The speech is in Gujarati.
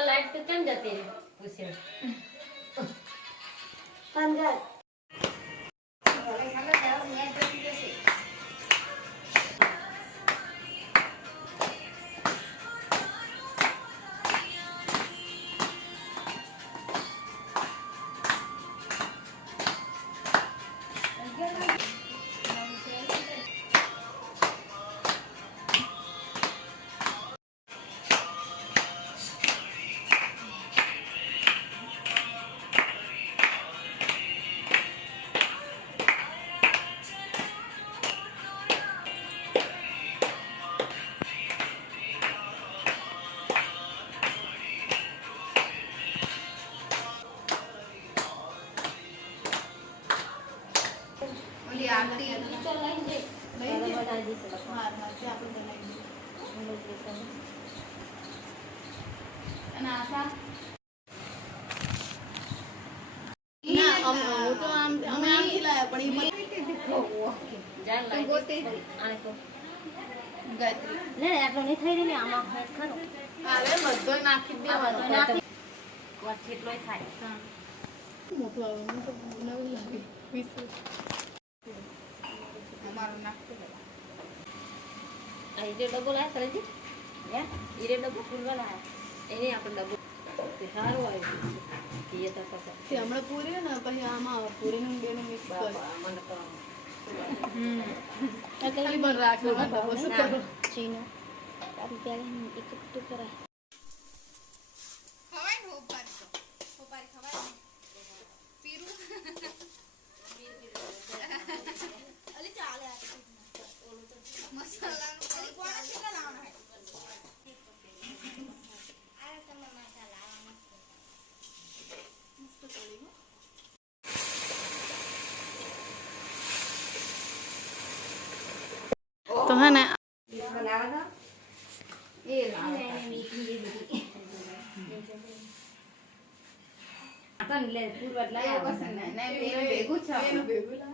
લાઈટ તો કેમ જતી પૂછ્યો. પંદર ઓલી આરતી. અને આશા? હું તો આમ અમે આમથી લાયા પણ ઈ જાન તું લાઈટ ગોતી આને કહો. ગાયત્રી. આટલો નહીં થઈ ને આમાં ખરો હવે બધો નાખી જ દેવાનો. થાય. હા. મોટું આવે મને તો નવું લાગે. વીસ અમારું નાખતું આ હીરે ડબ્બો લાય સરેજી હે? હીરે ડબ્બો ફૂલવા લાય એને આપણે ડબ્બો સારું આવ્યું એ તો પછી તે હમણાં પૂરી ને પછી આમાં પૂરીનું ને બેનું મિક્સ કરી. મને તો ખાલી પણ રાખજો હા, બાબા, ચીનો. તારી એક કરાય ખવાય ને હોપારી તો. હોપારી ખવાય ને. પીરું. અલી ચાલે આ તો. હે? ને ભેગું છે